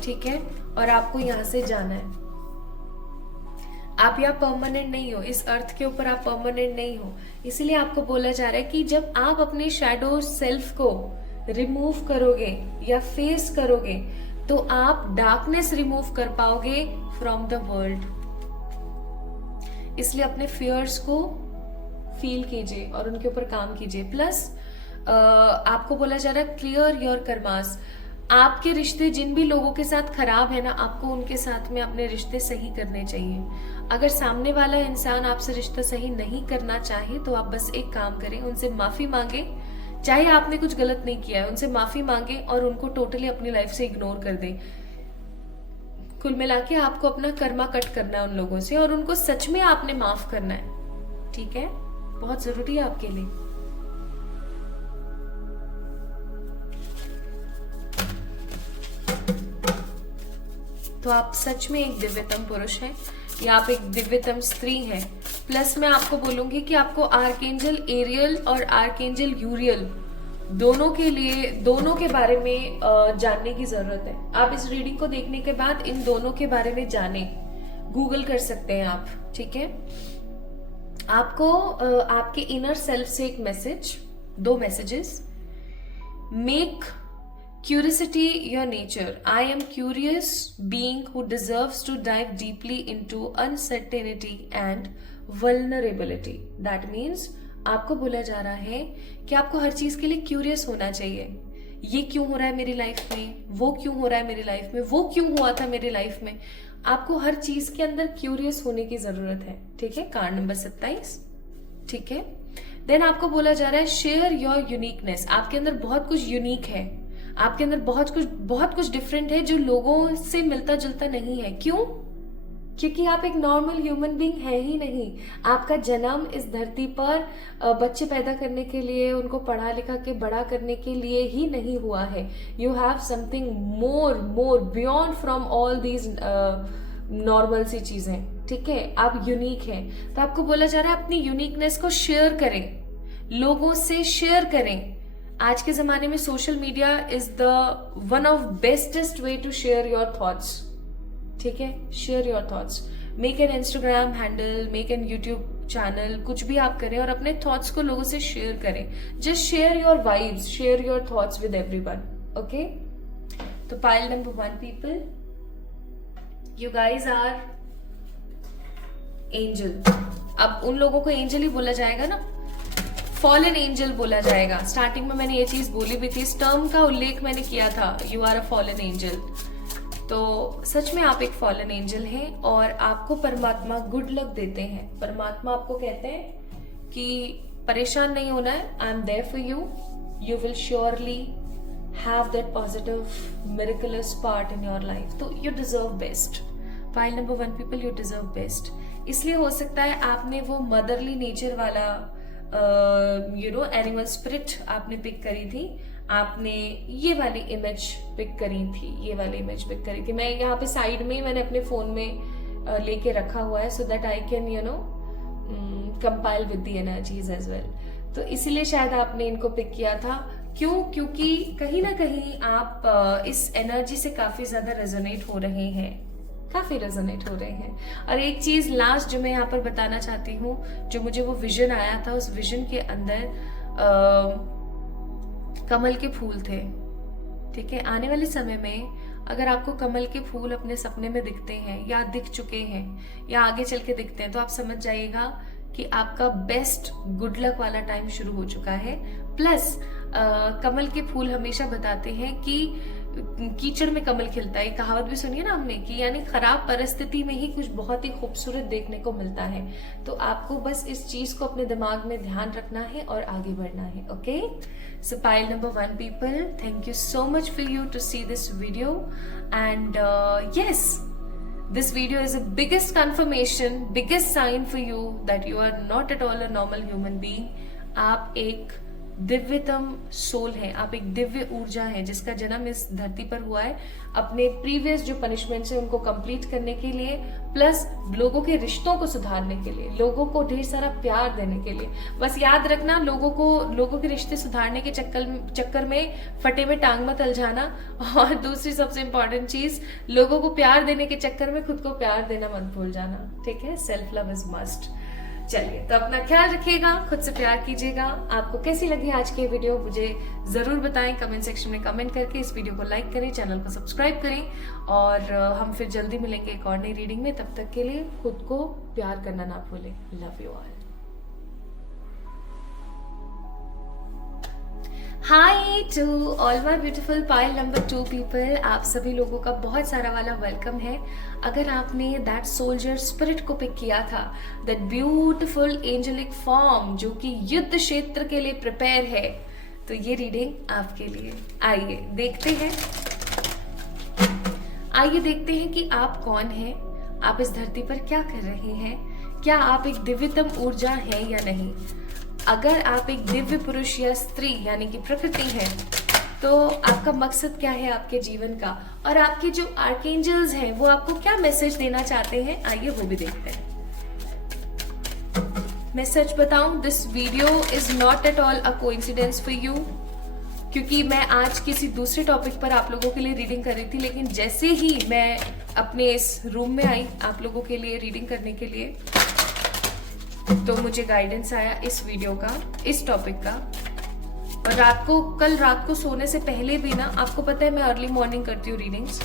ठीक है, और आपको यहाँ से जाना है। आप यहाँ परमानेंट नहीं हो, इस अर्थ के ऊपर आप परमानेंट नहीं हो। इसीलिए आपको बोला जा रहा है कि जब आप अपने शैडो सेल्फ को रिमूव करोगे या फेस करोगे, तो आप डार्कनेस रिमूव कर पाओगे फ्रॉम द वर्ल्ड। इसलिए अपने फियर्स को फील कीजिए और उनके ऊपर काम कीजिए। प्लस आपको बोला जा रहा है क्लियर योर कर्मास। आपके रिश्ते जिन भी लोगों के साथ खराब है ना, आपको उनके साथ में अपने रिश्ते सही करने चाहिए। अगर सामने वाला इंसान आपसे रिश्ता सही नहीं करना चाहे तो आप बस एक काम करें, उनसे माफी मांगे, चाहे आपने कुछ गलत नहीं किया है, उनसे माफी मांगे और उनको टोटली अपनी लाइफ से इग्नोर कर दें। कुल मिला के आपको अपना कर्मा कट करना है उन लोगों से, और उनको सच में आपने माफ करना है, ठीक है? बहुत जरूरी है आपके लिए। तो आप सच में एक दिव्यतम पुरुष हैं, या आप एक दिव्यतम स्त्री हैं। प्लस मैं आपको बोलूंगी कि आपको आर्कएंजल एरियल और आर्कएंजल यूरियल दोनों के बारे में जानने की जरूरत है। आप इस रीडिंग को देखने के बाद इन दोनों के बारे में जाने, गूगल कर सकते हैं आप, ठीक है? आपको आपके इनर सेल्फ से एक message, 2 messages. Make curiosity your nature. I am curious being who deserves to dive deeply into uncertainty and vulnerability. That means आपको बोला जा रहा है कि आपको हर चीज के लिए क्यूरियस होना चाहिए। ये क्यों हो रहा है मेरी लाइफ में, वो क्यों हो रहा है मेरी लाइफ में, वो क्यों हुआ था मेरी लाइफ में। आपको हर चीज के अंदर क्यूरियस होने की जरूरत है, ठीक है? कार्ड नंबर 27, ठीक है? देन आपको बोला जा रहा है शेयर योर यूनिकनेस। आपके अंदर बहुत कुछ यूनिक है, आपके अंदर बहुत कुछ डिफरेंट है जो लोगों से मिलता जुलता नहीं है। क्यों? क्योंकि आप एक नॉर्मल ह्यूमन बीइंग है ही नहीं। आपका जन्म इस धरती पर बच्चे पैदा करने के लिए, उनको पढ़ा लिखा के बड़ा करने के लिए ही नहीं हुआ है। You have something more beyond from all these normal सी चीजें, ठीक है? आप यूनिक हैं। तो आपको बोला जा रहा है अपनी यूनिकनेस को शेयर करें, लोगों से शेयर करें। आज के जमाने में social media is the one of bestest way to share your thoughts, ठीक है? Share your thoughts. Make an Instagram handle, make an YouTube channel, कुछ भी आप करें और अपने थॉट्स को लोगों से शेयर करें। Just share your vibes, share your thoughts with everyone, okay? तो pile number 1 people, you guys are angel. अब उन लोगों को एंजल ही बोला जाएगा ना, फॉलन एंजल बोला जाएगा। स्टार्टिंग में मैंने ये चीज बोली भी थी, इस टर्म का उल्लेख मैंने किया था, you are a fallen angel. तो सच में आप एक फॉलन एंजल हैं और आपको परमात्मा गुड लक देते हैं। परमात्मा आपको कहते हैं कि परेशान नहीं होना है, I am there for you, you will surely have that positive miraculous part in your life. तो you deserve best. File number 1 people, you deserve best. इसलिए हो सकता है आपने वो मदरली नेचर वाला एनिमल स्पिरिट आपने पिक करी थी, आपने ये वाली इमेज पिक करी थी, ये वाली इमेज पिक करी थी। मैं यहाँ पे साइड में मैंने अपने फोन में लेके रखा हुआ है, so that I can compile with the energies as well. तो इसीलिए शायद आपने इनको पिक किया था। क्यों? क्योंकि कहीं ना कहीं आप इस एनर्जी से काफी ज्यादा रेजोनेट हो रहे हैं, काफी रेजोनेट हो रहे हैं। और एक चीज लास्ट जो मैं यहाँ पर बताना चाहती हूँ, जो मुझे वो विजन आया था, उस विजन के अंदर कमल के फूल थे, ठीक है? आने वाले समय में अगर आपको कमल के फूल अपने सपने में दिखते हैं या दिख चुके हैं या आगे चल के दिखते हैं, तो आप समझ जाइएगा कि आपका बेस्ट गुड लक वाला टाइम शुरू हो चुका है। प्लस कमल के फूल हमेशा बताते हैं कि कीचड़ में कमल खिलता है। ये कहावत भी सुनी है ना हमने, कि यानी खराब परिस्थिति में ही कुछ बहुत ही खूबसूरत देखने को मिलता है। तो आपको बस इस चीज को अपने दिमाग में ध्यान रखना है और आगे बढ़ना है, okay? So pile number 1 people, thank you so much for you to see this video and yes, this video is a biggest confirmation, biggest sign for you that you are not at all a normal human being. आप एक दिव्यतम soul है, आप एक दिव्य ऊर्जा है जिसका जन्म इस धरती पर हुआ है अपने प्रीवियस जो पनिशमेंट्स है उनको कंप्लीट करने के लिए, प्लस लोगों के रिश्तों को सुधारने के लिए, लोगों को ढेर सारा प्यार देने के लिए। बस याद रखना, लोगों के रिश्ते सुधारने के चक्कर में फटे में टांग मत उलझाना। और दूसरी सबसे इंपॉर्टेंट चीज, लोगों को प्यार देने के चक्कर में खुद को प्यार देना मत भूल जाना, ठीक है? Self love is must. चलिए, तो अपना ख्याल रखिएगा, खुद से प्यार कीजिएगा। आपको कैसी लगी आज की वीडियो मुझे जरूर बताएं कमेंट सेक्शन में कमेंट करके। इस वीडियो को लाइक करें, चैनल को सब्सक्राइब करें और हम फिर जल्दी मिलेंगे एक और नई रीडिंग में। तब तक के लिए खुद को प्यार करना ना भूलें। Love you all. Hi to all my beautiful pile number 2 people. आप सभी लोगों का बहुत सारा वाला वेलकम है। अगर आपने दैट सोल्जर स्पिरिट को पिक किया था, दैट ब्यूटिफुल एंजेलिक फॉर्म जो कि युद्ध क्षेत्र के लिए प्रिपेयर है, तो ये रीडिंग आपके लिए। आइए देखते हैं कि आप कौन हैं, आप इस धरती पर क्या कर रहे हैं, क्या आप एक दिव्यतम ऊर्जा हैं या नहीं। अगर आप एक दिव्य पुरुष या स्त्री यानी कि प्रकृति हैं, तो आपका मकसद क्या है आपके जीवन का, और आपके जो आर्कएंजल्स हैं वो आपको क्या मैसेज देना चाहते हैं, आइए वो भी देखते हैं। मैं सच बताऊं, this video is not at all a coincidence for you, क्योंकि मैं आज किसी दूसरे टॉपिक पर आप लोगों के लिए रीडिंग कर रही थी, लेकिन जैसे ही मैं अपने इस रूम में आई आप लोगों के लिए रीडिंग करने के लिए, तो मुझे गाइडेंस आया इस वीडियो का, इस टॉपिक का। और कल रात को सोने से पहले भी ना, आपको पता है मैं अर्ली मॉर्निंग करती हूँ रीडिंग्स,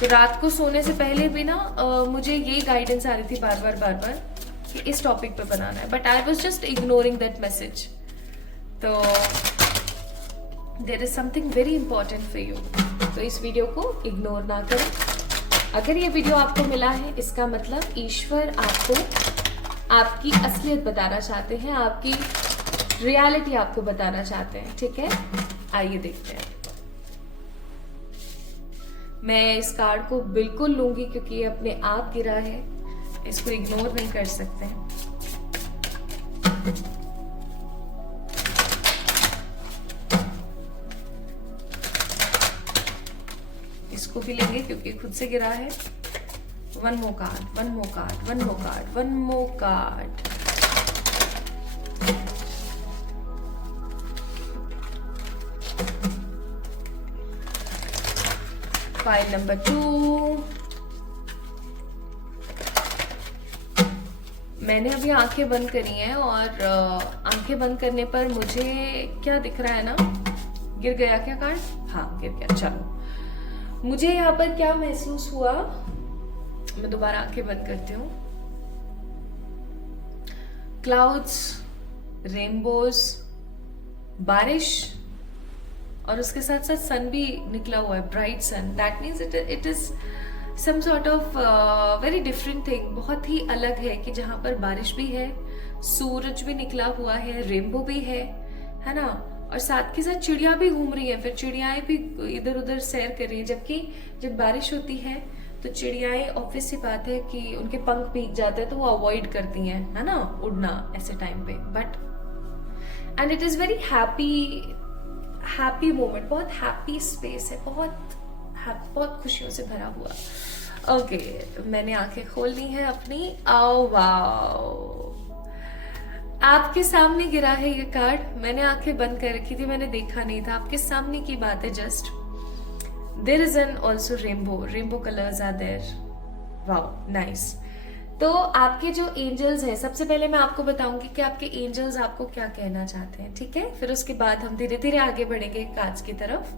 तो रात को सोने से पहले भी ना मुझे ये गाइडेंस आ रही थी बार बार कि इस टॉपिक पे बनाना है, but I was just ignoring that message. तो there is something very important for you, तो इस वीडियो को इग्नोर ना करें। अगर ये वीडियो आपको मिला है, इसका मतलब ईश्वर आपको आपकी असलियत बताना चाहते हैं, आपकी रियलिटी आपको बताना चाहते हैं, ठीक है। आइए देखते हैं। मैं इस कार्ड को बिल्कुल लूंगी क्योंकि ये अपने आप गिरा है, इसको इग्नोर नहीं कर सकते हैं। इसको भी लेंगे क्योंकि खुद से गिरा है। One more card, one more card, one more card, one more card. File number 2. मैंने अभी आंखें बंद करी हैं और आंखें बंद करने पर मुझे क्या दिख रहा है ना, गिर गया क्या कार्ड? हाँ गिर गया। चलो, मुझे यहाँ पर क्या महसूस हुआ, मैं दोबारा आंखें बंद करती हूँ। क्लाउड्स, रेनबोज, बारिश, और उसके साथ साथ सन भी निकला हुआ है, bright sun. That means it is some sort of very different thing, बहुत ही अलग है कि जहां पर बारिश भी है, सूरज भी निकला हुआ है, रेनबो भी है ना, और साथ के साथ चिड़िया भी घूम रही है, फिर चिड़ियाएं भी इधर उधर सैर कर रही है। जबकि जब बारिश होती है तो चिड़ियाएं, ऑब्वियस सी बात है कि उनके पंख भीग जाते हैं तो वो अवॉइड करती हैं, है ना, उड़ना ऐसे टाइम पे। But and it is very happy moment, बहुत हैप्पी स्पेस है, बहुत खुशियों से भरा हुआ। ओके, मैंने आंखें खोल ली हैं अपनी। ओ वाओ, आपके सामने गिरा है ये कार्ड। मैंने आंखें बंद कर रखी थी, मैंने देखा नहीं था, आपके सामने की बात है just. There is an also rainbow colors are there. Wow, nice. तो आपके जो एंजल्स हैं, सबसे पहले मैं आपको बताऊंगी कि आपके एंजल्स आपको क्या कहना चाहते हैं, ठीक है। फिर उसके बाद हम धीरे धीरे आगे बढ़ेंगे कार्ड्स की तरफ।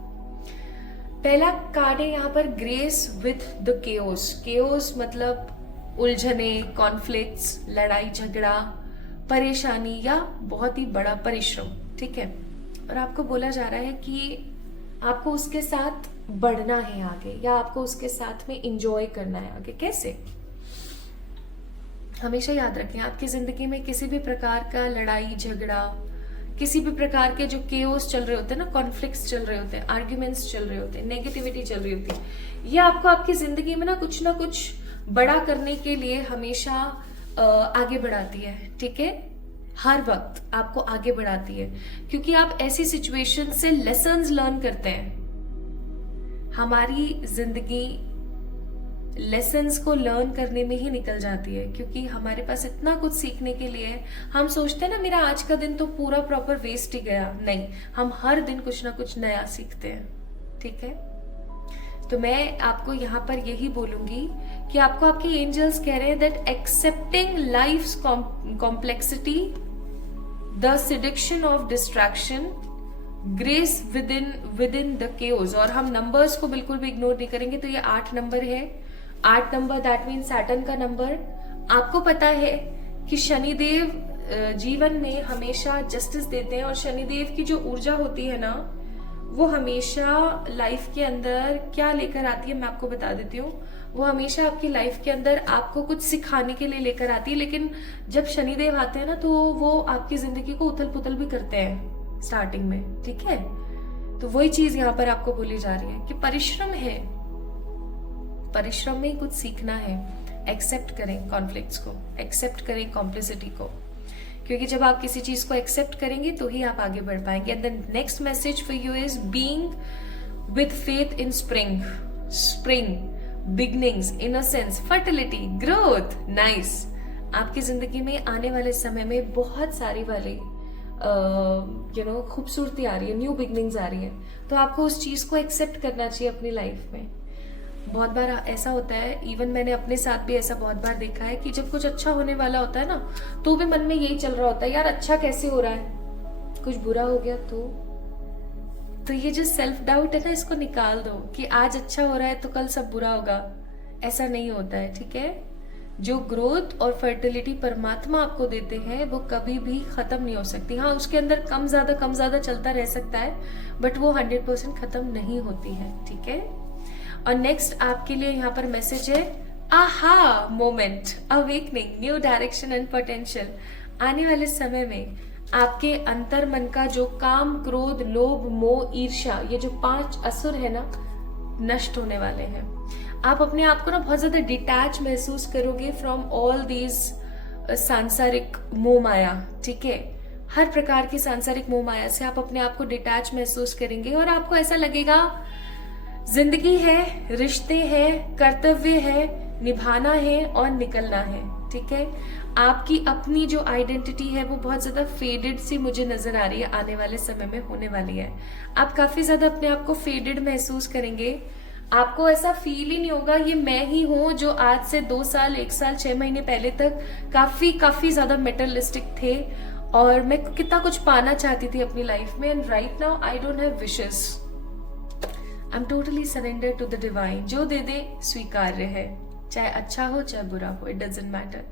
पहला कार्ड है यहाँ पर, grace with the chaos. Chaos मतलब उलझने, कॉन्फ्लिक्ट्स, लड़ाई झगड़ा, परेशानी या बहुत ही बड़ा परिश्रम, ठीक है। और आपको बोला जा रहा है कि आपको उसके साथ बढ़ना है आगे, या आपको उसके साथ में इंजॉय करना है आगे। कैसे? हमेशा याद रखें, आपकी जिंदगी में किसी भी प्रकार का लड़ाई झगड़ा, किसी भी प्रकार के जो केओस चल रहे होते हैं ना, कॉन्फ्लिक्ट्स चल रहे होते हैं, आर्ग्यूमेंट्स चल रहे होते हैं, नेगेटिविटी चल रही होती है, ये आपको आपकी जिंदगी में ना कुछ बड़ा करने के लिए हमेशा आगे बढ़ाती है, ठीक है। हर वक्त आपको आगे बढ़ाती है, क्योंकि आप ऐसी सिचुएशन से लेसन्स लर्न करते हैं। हमारी जिंदगी लेसन्स को लर्न करने में ही निकल जाती है, क्योंकि हमारे पास इतना कुछ सीखने के लिए है। हम सोचते हैं ना, मेरा आज का दिन तो पूरा प्रॉपर वेस्ट ही गया। नहीं, हम हर दिन कुछ ना कुछ नया सीखते हैं, ठीक है। तो मैं आपको यहाँ पर यही बोलूंगी कि आपको आपके एंजल्स कह रहे हैं that accepting life's complexity, the seduction of distraction, grace within the chaos. और हम नंबर्स को बिल्कुल भी इग्नोर नहीं करेंगे। तो ये 8 नंबर है, 8 नंबर दैट मीन सैटर्न का नंबर। आपको पता है कि शनिदेव जीवन में हमेशा जस्टिस देते हैं, और शनिदेव की जो ऊर्जा होती है ना, वो हमेशा लाइफ के अंदर क्या लेकर आती है मैं आपको बता देती हूँ। वो हमेशा आपकी लाइफ के अंदर आपको कुछ सिखाने के लिए लेकर आती है, लेकिन जब शनिदेव आते हैं ना, तो वो आपकी जिंदगी को उथल पुथल भी करते हैं स्टार्टिंग में, ठीक है। तो वही चीज यहाँ पर आपको बोली जा रही है कि परिश्रम है, परिश्रम में कुछ सीखना है। एक्सेप्ट करें कॉन्फ्लिक्ट्स को, एक्सेप्ट करें कॉम्प्लिसिटी को, क्योंकि जब आप किसी चीज को एक्सेप्ट करेंगे तो ही आप आगे बढ़ पाएंगे। And the next message for you is being with faith in spring, spring, beginnings, innocence, fertility, growth, nice. आपकी जिंदगी में आने वाले समय में बहुत सारी वाली खूबसूरती आ रही है, न्यू बिगनिंग्स आ रही है, तो आपको उस चीज को एक्सेप्ट करना चाहिए अपनी लाइफ में। बहुत बार ऐसा होता है, इवन मैंने अपने साथ भी ऐसा बहुत बार देखा है कि जब कुछ अच्छा होने वाला होता है ना, तो भी मन में यही चल रहा होता है, यार अच्छा कैसे हो रहा है, कुछ बुरा हो गया तो ये जो सेल्फ डाउट है ना, इसको निकाल दो कि आज अच्छा हो रहा है तो कल सब बुरा होगा। ऐसा नहीं होता है, ठीक है। जो ग्रोथ और फर्टिलिटी परमात्मा आपको देते हैं वो कभी भी खत्म नहीं हो सकती। हाँ, उसके अंदर कम ज्यादा चलता रह सकता है, बट वो 100% खत्म नहीं होती है, ठीक है। और नेक्स्ट आपके लिए यहाँ पर मैसेज है aha moment, awakening, new direction and potential. आने वाले समय में आपके अंतर मन का जो काम, क्रोध, लोभ, मोह, ईर्ष्या, ये जो 5 असुर है ना, नष्ट होने वाले हैं। आप अपने आप को ना बहुत ज्यादा डिटैच महसूस करोगे फ्रॉम ऑल दीज सांसारिक मोह माया, ठीक है। हर प्रकार की सांसारिक मोह माया से आप अपने आप को डिटैच महसूस करेंगे, और आपको ऐसा लगेगा जिंदगी है, रिश्ते हैं, कर्तव्य है, निभाना है और निकलना है, ठीक है। आपकी अपनी जो आइडेंटिटी है वो बहुत ज्यादा फेडेड सी मुझे नजर आ रही है, आने वाले समय में होने वाली है। आप काफी ज्यादा अपने आप को फेडेड महसूस करेंगे। आपको ऐसा फील ही नहीं होगा ये मैं ही हूं जो आज से 2 साल, 1 साल, 6 महीने पहले तक काफी ज्यादा मेटरलिस्टिक थे और मैं कितना कुछ पाना चाहती थी अपनी लाइफ में। And right now I don't have wishes, I am totally surrender to the divine. जो दे दे स्वीकार्य है, चाहे अच्छा हो चाहे बुरा हो, इट डजंट मैटर।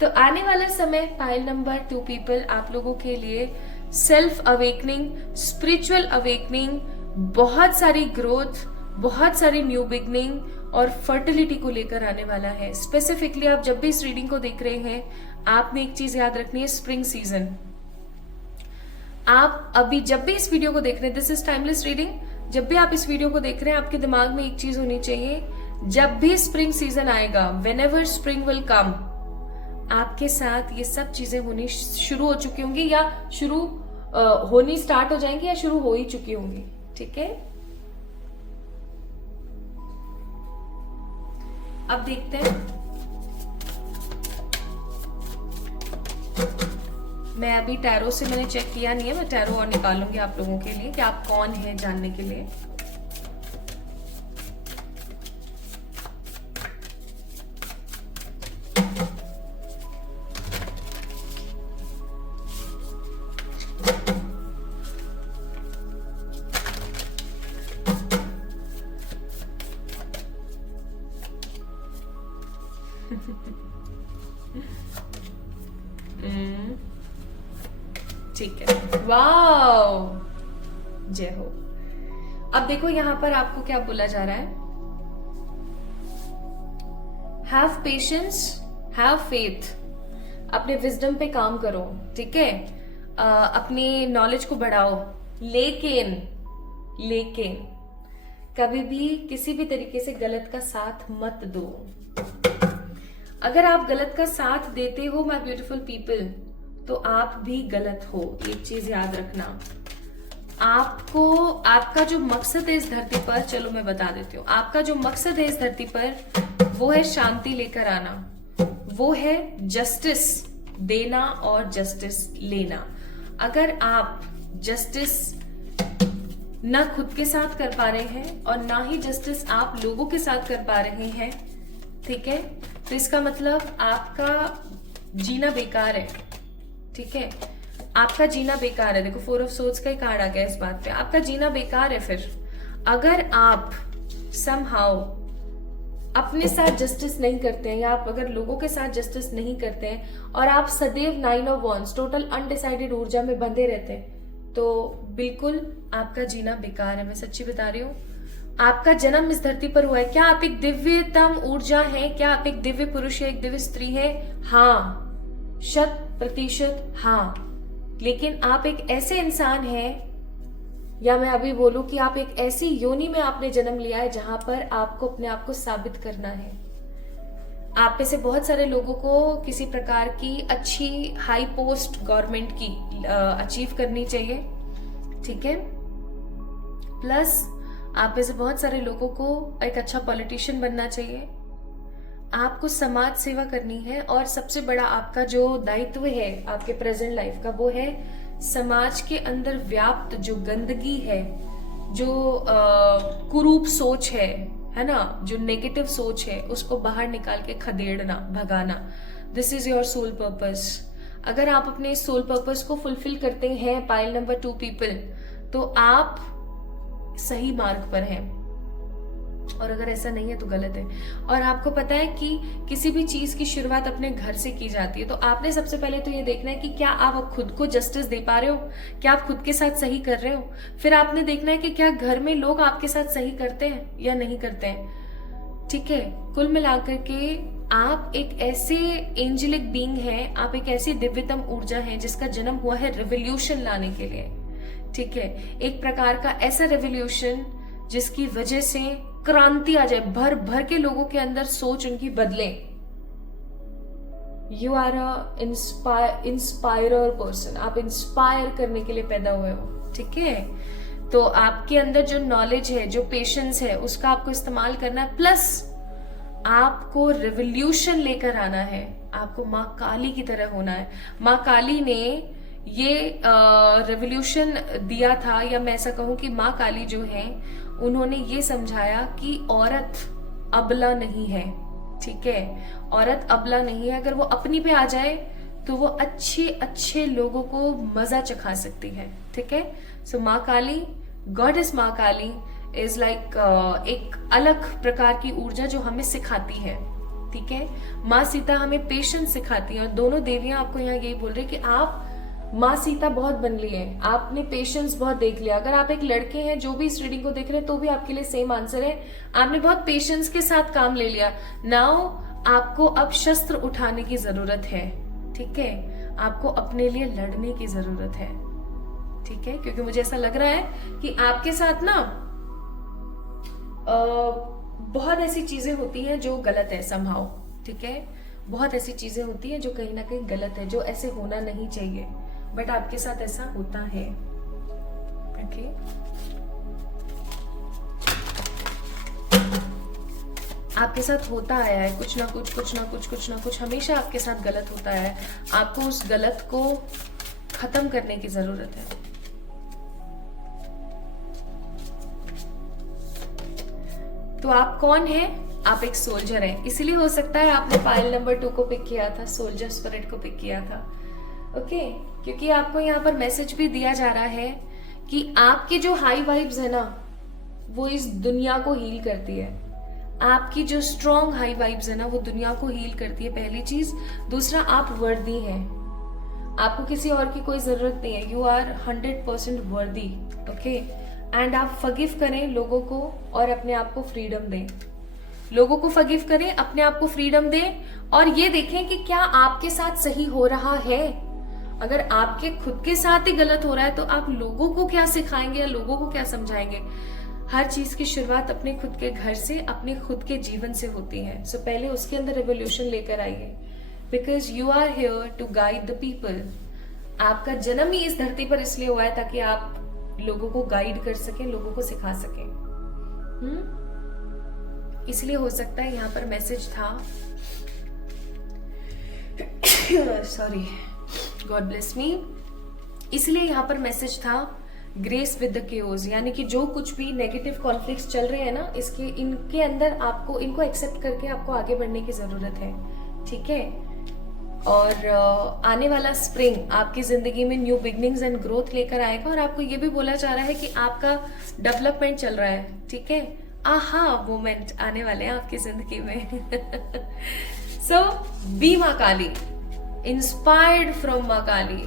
तो आने वाला समय पाइल नंबर 2 पीपल आप लोगों के लिए सेल्फ अवेकनिंग, स्पिरिचुअल अवेकनिंग, बहुत सारी ग्रोथ, बहुत सारी न्यू बिगनिंग और फर्टिलिटी को लेकर आने वाला है। स्पेसिफिकली आप जब भी इस रीडिंग को देख रहे हैं, आपने एक चीज याद रखनी है, स्प्रिंग सीजन। आप अभी जब भी इस वीडियो को देख रहे हैं, दिस इज टाइमलेस रीडिंग, जब भी आप इस वीडियो को देख रहे हैं, आपके दिमाग में एक चीज होनी चाहिए, जब भी स्प्रिंग सीजन आएगा, व्हेनेवर स्प्रिंग विल कम, आपके साथ ये सब चीजें होनी शुरू हो चुकी होंगी, या शुरू होनी स्टार्ट हो जाएंगी, या शुरू हो ही चुकी होंगी, ठीक है। अब देखते हैं, मैं अभी टैरो से मैंने चेक किया नहीं है, मैं टैरो और निकालूंगी आप लोगों के लिए कि आप कौन हैं जानने के लिए। ठीक है, वाओ, जय हो। अब देखो यहां पर आपको क्या बोला जा रहा है, हैव पेशेंस, हैव फेथ, अपने विजडम पे काम करो, ठीक है, अपनी नॉलेज को बढ़ाओ, लेकिन कभी भी किसी भी तरीके से गलत का साथ मत दो। अगर आप गलत का साथ देते हो माय ब्यूटीफुल पीपल, तो आप भी गलत हो, एक चीज याद रखना। आपको आपका जो मकसद है इस धरती पर, चलो मैं बता देती हूँ, आपका जो मकसद है इस धरती पर वो है शांति लेकर आना, वो है जस्टिस देना और जस्टिस लेना। अगर आप जस्टिस ना खुद के साथ कर पा रहे हैं और ना ही जस्टिस आप लोगों के साथ कर पा रहे हैं, ठीक है, तो इसका मतलब आपका जीना बेकार है, ठीक है, आपका जीना बेकार है। देखो 4 ऑफ सोर्ड्स का ही कार्ड आ गया इस बात पे, आपका जीना बेकार है। फिर अगर आप समहाउ अपने साथ जस्टिस नहीं करते हैं, या आप अगर लोगों के साथ जस्टिस नहीं करते हैं और आप सदैव 9 ऑफ वॉन्ड्स टोटल अनडिसाइडेड ऊर्जा में बंधे रहते हैं, तो बिल्कुल आपका जीना बेकार है। मैं सच्ची बता रही हूँ। आपका जन्म इस धरती पर हुआ है। क्या आप एक दिव्यतम ऊर्जा हैं? क्या आप एक दिव्य पुरुष है, एक दिव्य स्त्री है? हाँ, 100% हाँ। लेकिन आप एक ऐसे इंसान हैं, या मैं अभी बोलूं कि आप एक ऐसी योनि में आपने जन्म लिया है जहां पर आपको अपने आप को साबित करना है। आप में से बहुत सारे लोगों को किसी प्रकार की अच्छी हाई पोस्ट गवर्नमेंट की अचीव करनी चाहिए, ठीक है। प्लस आप में से बहुत सारे लोगों को एक अच्छा पॉलिटिशियन बनना चाहिए। आपको समाज सेवा करनी है, और सबसे बड़ा आपका जो दायित्व है आपके प्रेजेंट लाइफ का, वो है समाज के अंदर व्याप्त जो गंदगी है, जो कुरूप सोच है ना, जो नेगेटिव सोच है, उसको बाहर निकाल के खदेड़ना, भगाना। This is your soul purpose. अगर आप अपने सोल पर्पस को फुलफिल करते हैं, पाइल नंबर 2 पीपल, तो आप सही मार्ग पर हैं। और अगर ऐसा नहीं है तो गलत है। और आपको पता है कि किसी भी चीज की शुरुआत अपने घर से की जाती है, तो आपने सबसे पहले तो ये देखना है कि क्या आप खुद को जस्टिस दे पा रहे हो, क्या आप खुद के साथ सही कर रहे हो। फिर आपने देखना है कि क्या घर में लोग आपके साथ सही करते हैं या नहीं करते हैं, ठीक है। कुल मिलाकर के आप एक ऐसे एंजेलिक बीइंग हैं, आप एक ऐसी दिव्यतम ऊर्जा है जिसका जन्म हुआ है रिवोल्यूशन लाने के लिए, ठीक है। एक प्रकार का ऐसा रिवोल्यूशन जिसकी वजह से क्रांति आ जाए, भर भर के लोगों के अंदर सोच उनकी बदले। You are a inspirer person. आप इंस्पायर करने के लिए पैदा हुए हो, ठीक है। तो आपके अंदर जो नॉलेज है, जो पेशेंस है, उसका आपको इस्तेमाल करना है। प्लस आपको रिवोल्यूशन लेकर आना है, आपको माँ काली की तरह होना है। माँ काली ने ये रिवोल्यूशन दिया था, या मैं ऐसा कहूं कि माँ काली जो है, उन्होंने ये समझाया कि औरत अबला नहीं है, ठीक है। औरत अबला नहीं है। अगर वो अपनी पे आ जाए तो वो अच्छे अच्छे लोगों को मजा चखा सकती है, ठीक है। सो माँ काली, गॉडेस माँ काली इज लाइक एक अलग प्रकार की ऊर्जा जो हमें सिखाती है, ठीक है। माँ सीता हमें पेशेंस सिखाती है, और दोनों देवियां आपको यहाँ यही बोल रही कि आप माँ सीता बहुत बन ली है, आपने पेशेंस बहुत देख लिया। अगर आप एक लड़के हैं जो भी इस रीडिंग को देख रहे हैं, तो भी आपके लिए सेम आंसर है। आपने बहुत पेशेंस के साथ काम ले लिया। नाउ आपको अब शस्त्र उठाने की जरूरत है, ठीक है। आपको अपने लिए लड़ने की जरूरत है, ठीक है। क्योंकि मुझे ऐसा लग रहा है कि आपके साथ ना बहुत ऐसी चीजें होती हैं जो गलत है समहाउ, ठीक है। बहुत ऐसी चीजें होती हैं जो कहीं ना कहीं गलत है, जो ऐसे होना नहीं चाहिए, बट आपके साथ ऐसा होता है, ओके। आपके साथ होता आया है कुछ ना कुछ हमेशा आपके साथ गलत होता है। आपको उस गलत को खत्म करने की जरूरत है। तो आप कौन हैं? आप एक सोल्जर हैं। इसीलिए हो सकता है आपने फाइल नंबर 2 को पिक किया था, सोल्जर स्पिरिट को पिक किया था, ओके। क्योंकि आपको यहाँ पर मैसेज भी दिया जा रहा है कि आपके जो हाई वाइब्स है ना, वो इस दुनिया को हील करती है। आपकी जो स्ट्रॉन्ग हाई वाइब्स है ना, वो दुनिया को हील करती है, पहली चीज। दूसरा, आप वर्दी हैं, आपको किसी और की कोई जरूरत नहीं है। यू आर 100% वर्दी, ओके। एंड आप फगिव करें लोगों को और अपने आप को फ्रीडम दें। लोगों को फगिव करें, अपने आप को फ्रीडम दें, और ये देखें कि क्या आपके साथ सही हो रहा है। अगर आपके खुद के साथ ही गलत हो रहा है, तो आप लोगों को क्या सिखाएंगे या लोगों को क्या समझाएंगे। हर चीज की शुरुआत अपने खुद के घर से, अपने खुद के जीवन से होती है। सो पहले उसके अंदर रेवोल्यूशन लेकर आइए, because you are here to guide the people. आपका जन्म ही इस धरती पर इसलिए हुआ है ताकि आप लोगों को गाइड कर सकें, लोगों को सिखा सकें। इसलिए हो सकता है यहाँ पर मैसेज था, सॉरी, गॉड ब्लेस मी। इसलिए यहाँ पर मैसेज था ग्रेस विद द केओस, यानी कि जो कुछ भी नेगेटिव कॉन्फ्लिक्ट्स चल रहे हैं ना, इनके अंदर आपको इनको एक्सेप्ट करके आपको आगे बढ़ने की जरूरत है, ठीक है। और आने वाला स्प्रिंग आपकी जिंदगी में न्यू बिगनिंग्स एंड ग्रोथ लेकर आएगा। और आपको ये भी बोला जा रहा है कि आपका डेवलपमेंट चल रहा है, ठीक है। आहा मोमेंट आने वाले हैं आपकी जिंदगी में। सो बी माँ काली, इंस्पायर्ड फ्रॉम माँ काली,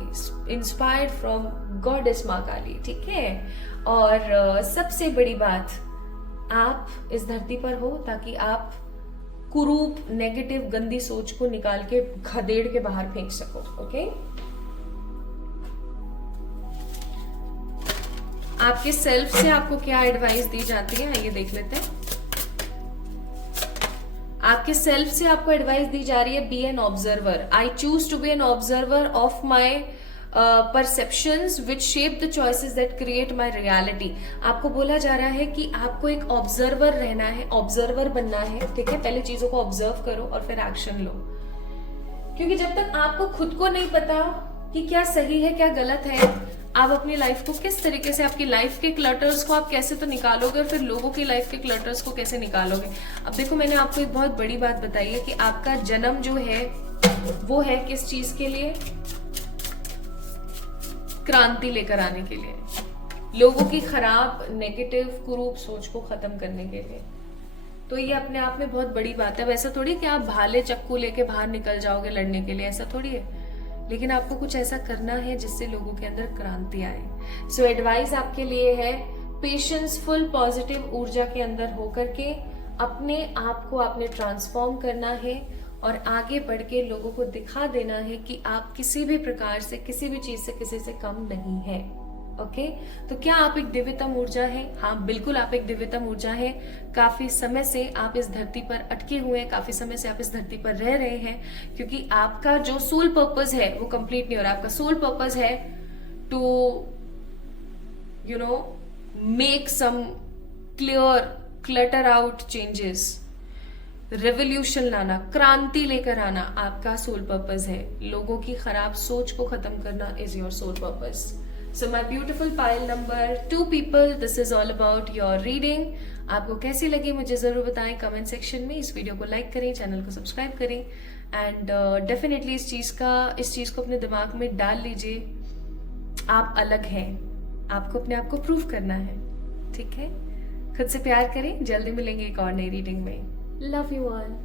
इंस्पायर्ड फ्रॉम गॉडेस माँ काली, ठीक है। और सबसे बड़ी बात, आप इस धरती पर हो ताकि आप कुरूप नेगेटिव गंदी सोच को निकाल के खदेड़ के बाहर फेंक सको। ओके, आपके सेल्फ से आपको क्या एडवाइस दी जाती है ये देख लेते हैं। आपके सेल्फ से आपको एडवाइस दी जा रही है, be an observer. I choose to be an observer of my perceptions which shape the choices that create my reality. आपको बोला जा रहा है कि आपको एक ऑब्जर्वर रहना है, ऑब्जर्वर बनना है, ठीक है। पहले चीजों को ऑब्जर्व करो और फिर एक्शन लो, क्योंकि जब तक आपको खुद को नहीं पता कि क्या सही है क्या गलत है, आप अपनी लाइफ को किस तरीके से, आपकी लाइफ के क्लटर्स को आप कैसे तो निकालोगे और फिर लोगों की लाइफ के क्लटर्स को कैसे निकालोगे। अब देखो, मैंने आपको एक बहुत बड़ी बात बताई है कि आपका जन्म जो है वो है किस चीज के लिए, क्रांति लेकर आने के लिए, लोगों की खराब नेगेटिव कुरूप सोच को खत्म करने के लिए। तो ये अपने आप में बहुत बड़ी बात है। वैसा थोड़ी कि आप भाले चक्कू लेके बाहर निकल जाओगे लड़ने के लिए, ऐसा थोड़ी है, लेकिन आपको कुछ ऐसा करना है जिससे लोगों के अंदर क्रांति आए। सो एडवाइस आपके लिए है, पेशेंस फुल पॉजिटिव ऊर्जा के अंदर होकर के अपने आप को आपने ट्रांसफॉर्म करना है और आगे बढ़ के लोगों को दिखा देना है कि आप किसी भी प्रकार से, किसी भी चीज से, किसी से कम नहीं है। ओके, तो क्या आप एक दिव्यतम ऊर्जा है? हाँ बिल्कुल, आप एक दिव्यतम ऊर्जा है। काफी समय से आप इस धरती पर अटके हुए हैं, काफी समय से आप इस धरती पर रह रहे हैं, क्योंकि आपका जो सोल पर्पस है वो कंप्लीट नहीं हो रहा। आपका सोल पर्पस है to make some clear clutter out changes, revolution लाना, क्रांति लेकर आना आपका सोल पर्पस है। लोगों की खराब सोच को खत्म करना is your soul purpose. So my beautiful pile number 2 people, this is all about your reading. आपको कैसी लगी मुझे जरूर बताएं कमेंट सेक्शन में। इस वीडियो को लाइक करें, चैनल को सब्सक्राइब करें एंड डेफिनेटली इस चीज को अपने दिमाग में डाल लीजिए। आप अलग हैं, आपको अपने आप को प्रूव करना है, ठीक है। खुद से प्यार करें। जल्दी मिलेंगे एक और नई रीडिंग में। Love you all.